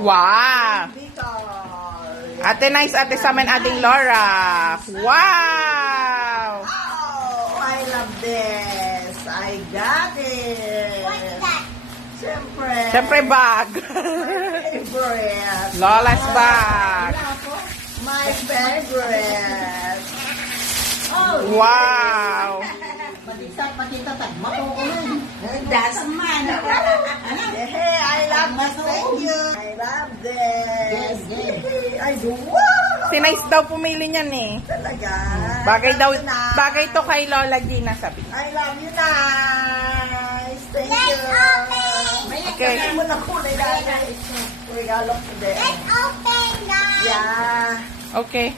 Wow! Because... Ate nice, ate sa amin, ating Laura. Wow! Oh, I love this. I got it. What's that? Siyempre. Bag. Favorite. Lola's bag. My favorite. Oh, Wow! that's mine. Hey, I love this. Thank you. I love this. I do. Wow! Si Nice daw pumili niyan eh. Talaga. Bagay to kay Lola Gina, sabi. I love you, nice. Thank Let's you. open. Okay. Kaya mo na kulay na guys. Regalo ko din. Let's open now. Yeah. Okay.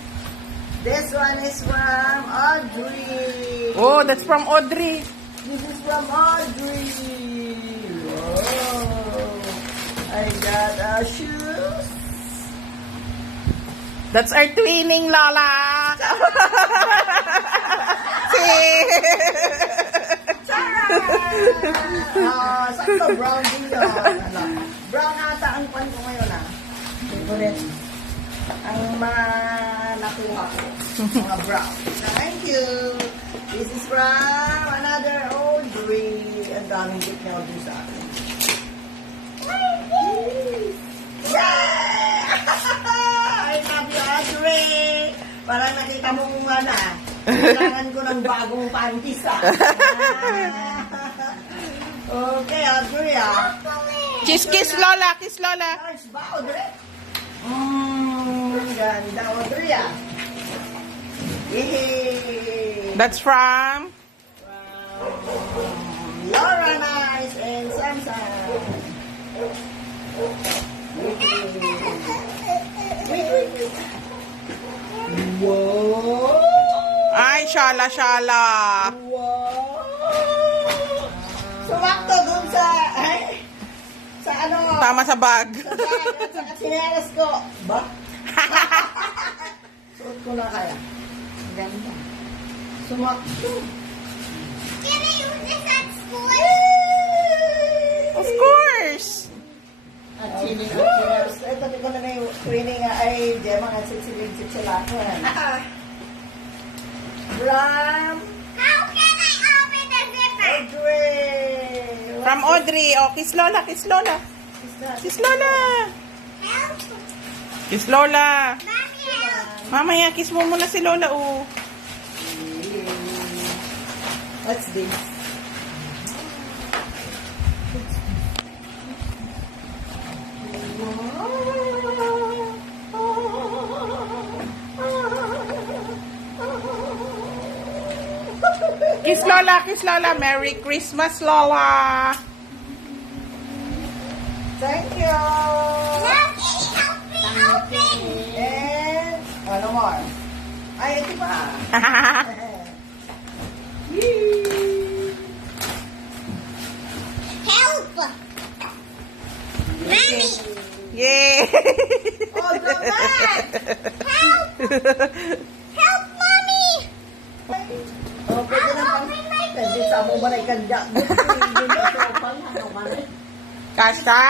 This one is from Audrey. Oh, that's from Audrey. This is from Audrey. Whoa. I got a shoes. That's our twinning, Lola. Sakto brown din yun. Brown ata ang pan ko ngayon Favorite. Ang mga nakuha ko. Mga brown. Thank you. This is from another Audrey. Ang daming gift niya Audrey sa akin. Yeah! I love you, Audrey. Parang nakita mo nga na. Kailangan ko ng bagong panties Okay, Audrey Kiss Lola, kiss Lola. Nice ba, Audrey? Ganda, Audrey Yay! That's from Laura Nice and Samsung. Whoa! ay, shala. Wow! Sumakto dun sa... sa ano... Tama sa bag. Sa sinelas ko. Ba? Suot ko na kaya. Ganda. Sumakto. Can I use this at school? Of course. At sili. Ito ko na yung training ay Gemma at sisilid sila ko. From How can I open the zipper? Audrey. From Audrey. Oh, kiss Lola, kiss Lola. Kiss Lola. Help. Kiss Lola. Mommy, help. Mamaya, kiss mo muna si Lola, oh. What's this? Kiss Lola, kiss Lola. Merry Christmas, Lola. Thank you. Mommy, help me open. And ano more? Ay, ito pa. Help. Mommy, Yay! Oh, dramatic! help. Help, mommy. Oh, pwede na pang... Pwede sa mo ba na ikanda? Kasha.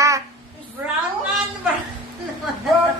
Brown man. Brown